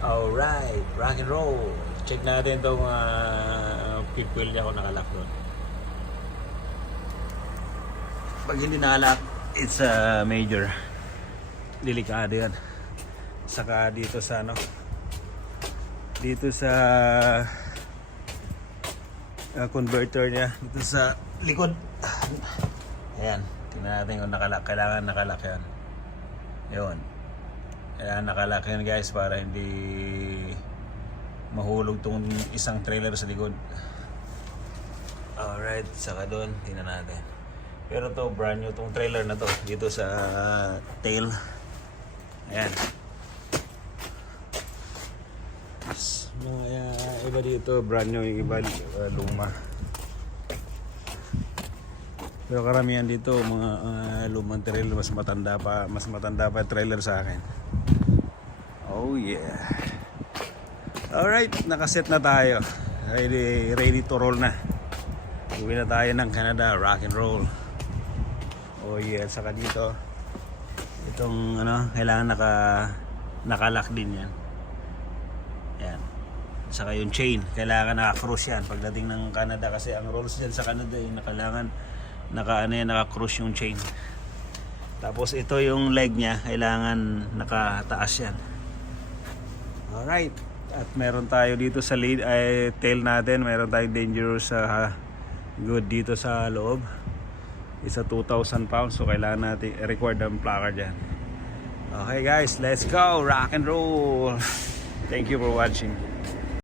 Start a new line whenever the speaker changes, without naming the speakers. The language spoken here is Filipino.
Alright, rock and roll. Check natin itong uh, fifth wheel niya kung nakalak doon. Pag hindi nakalak, it's a major. Delikado yan. Saka dito sa ano, dito sa uh, converter niya, dito sa likod. Ayan, tingnan natin kung nakalak. Kailangan nakalak yan. Yun. Kaya nakalak yan guys para hindi mahulog tong isang trailer sa likod. Alright, saka doon, tingnan natin. Pero to brand new tong trailer na to dito sa tail. Ayan. Mga uh, iba dito, brand new, yung iba uh, luma. Pero karamihan dito, mga uh, lumang trailer, mas matanda pa, mas matanda pa trailer sa akin. Oh yeah. Alright, nakaset na tayo. Ready, ready to roll na. Uwi na tayo ng Canada, rock and roll. Oh yeah, saka dito. Itong ano, kailangan naka nakalock din yan. Yan. Saka yung chain, kailangan naka-cruise yan pagdating ng Canada kasi ang rules dyan sa Canada yung kailangan naka ano yan, naka-cruise yung chain. Tapos ito yung leg niya, kailangan nakataas yan. Alright. At meron tayo dito sa lead, ay, tail natin, meron tayong dangerous sa good dito sa loob. Isa 2,000 pounds, so kailangan natin i-record ang placard dyan. Okay guys, let's go! Rock and roll! Thank you for watching.